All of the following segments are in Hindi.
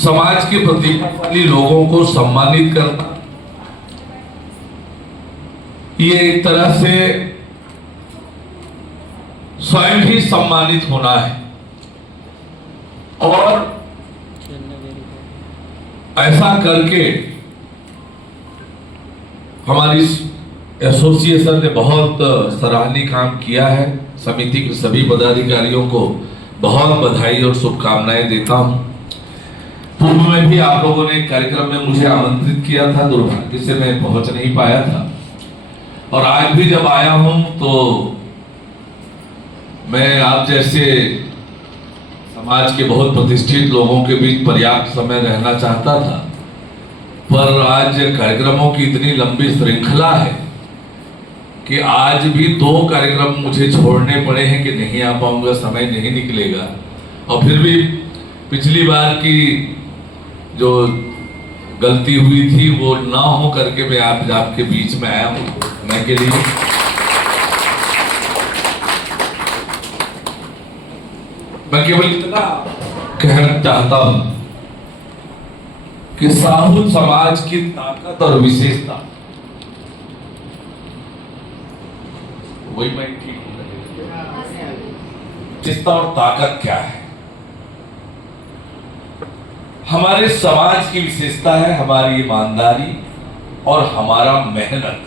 समाज के प्रतिभाशाली लोगों को सम्मानित करना, ये एक तरह से स्वयं ही सम्मानित होना है। और ऐसा करके हमारी एसोसिएशन ने बहुत सराहनीय काम किया है। समिति के सभी पदाधिकारियों को बहुत बधाई और शुभकामनाएं देता हूं। पूर्व में भी आप लोगों ने कार्यक्रम में मुझे आमंत्रित किया था, दुर्भाग्य से मैं पहुंच नहीं पाया था, और आज भी जब आया हूं तो मैं आप जैसे समाज के बहुत प्रतिष्ठित लोगों के बीच पर्याप्त समय रहना चाहता था, पर आज कार्यक्रमों की इतनी लंबी श्रृंखला है कि आज भी 2 कार्यक्रम मुझे छोड़ने पड़े हैं कि नहीं आ पाऊंगा, समय नहीं निकलेगा। और फिर भी पिछली बार की जो गलती हुई थी वो ना हो करके मैं आपके बीच में आया हूं मैं के लिए। मैं केवल इतना कहना चाहता हूं कि साहू समाज की ताकत और विशेषता, वही मैं ठीक विशेषता और ताकत क्या है? हमारे समाज की विशेषता है हमारी ईमानदारी और हमारा मेहनत।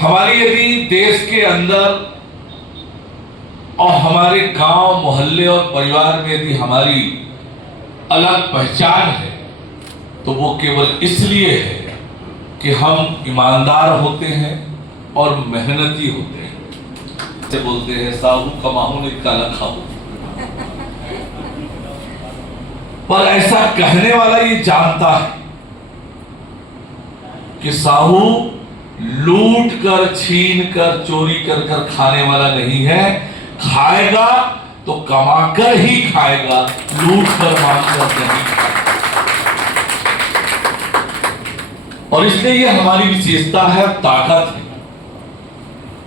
हमारी यदि देश के अंदर और हमारे गांव, मोहल्ले और परिवार में यदि हमारी अलग पहचान है तो वो केवल इसलिए है कि हम ईमानदार होते हैं और मेहनती होते हैं। से बोलते हैं साहू कमाहू ने काला खाऊ, पर ऐसा कहने वाला ये जानता है कि साहू लूट कर, छीन कर, चोरी कर कर खाने वाला नहीं है। खाएगा तो कमाकर ही खाएगा, लूट कर मांगकर नहीं खाएगा। और इसलिए ये हमारी विशेषता है, ताकत है।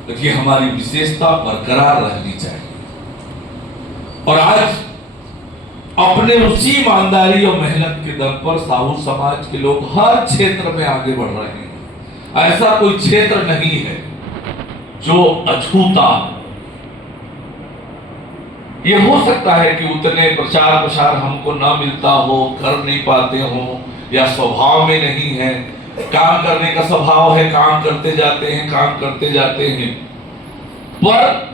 देखिए हमारी विशेषता बरकरार रहनी चाहिए। और आज अपने उसी ईमानदारी और मेहनत के दम पर साहू समाज के लोग हर क्षेत्र में आगे बढ़ रहे हैं। ऐसा कोई क्षेत्र नहीं है जो अछूता। ये हो सकता है कि उतने प्रचार प्रसार हमको ना मिलता हो, कर नहीं पाते हो, या स्वभाव में नहीं है। काम करने का स्वभाव है, काम करते जाते हैं, काम करते जाते हैं, पर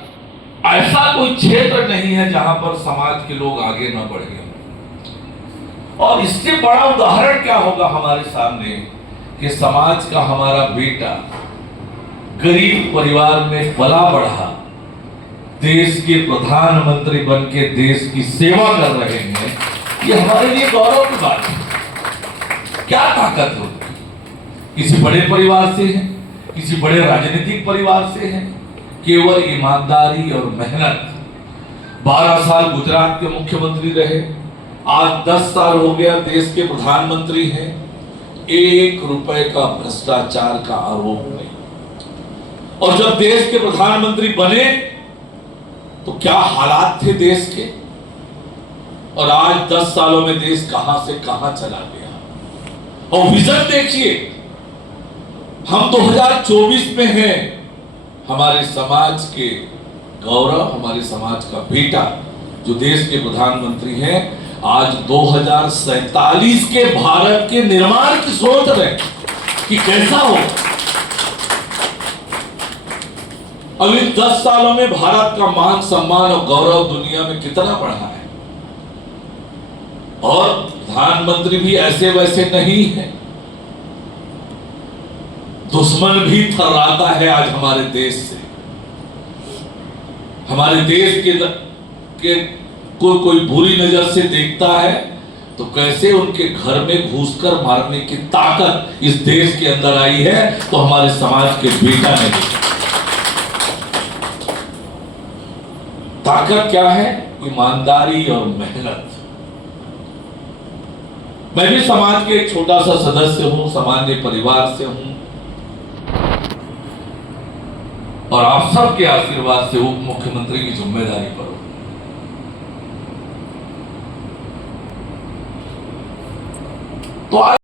ऐसा कोई क्षेत्र नहीं है जहां पर समाज के लोग आगे ना बढ़े। और इससे बड़ा उदाहरण क्या होगा हमारे सामने कि समाज का हमारा बेटा गरीब परिवार में पला बढ़ा, देश के प्रधानमंत्री बन के देश की सेवा कर रहे हैं। ये हमारे लिए गौरव की बात है। क्या ताकत होगी? किसी बड़े परिवार से है, किसी बड़े राजनीतिक परिवार से है, केवल ईमानदारी और मेहनत। 12 साल गुजरात के मुख्यमंत्री रहे, आज 10 साल हो गया देश के प्रधानमंत्री हैं। 1 रुपए का भ्रष्टाचार का आरोप नहीं। और जब देश के प्रधानमंत्री बने तो क्या हालात थे देश के, और आज 10 सालों में देश कहां से कहां चला गया। और विजन देखिए, हम 2024 में हैं। हमारे समाज के गौरव, हमारे समाज का बेटा जो देश के प्रधानमंत्री हैं, आज 2047 के भारत के निर्माण की सोच रहे कि कैसा हो। अभी 10 सालों में भारत का मान, सम्मान और गौरव दुनिया में कितना बढ़ा है। और प्रधानमंत्री भी ऐसे वैसे नहीं है। दुश्मन भी थर्राता है आज हमारे देश से। हमारे देश के कोई बुरी नजर से देखता है तो कैसे उनके घर में घुसकर मारने की ताकत इस देश के अंदर आई है, तो हमारे समाज के बेटा ने देखा। ताकत क्या है? ईमानदारी और मेहनत। मैं भी समाज के एक छोटा सा सदस्य हूं, सामान्य परिवार से हूं, और आप सबके आशीर्वाद से उप मुख्यमंत्री की जिम्मेदारी पर हूं। तो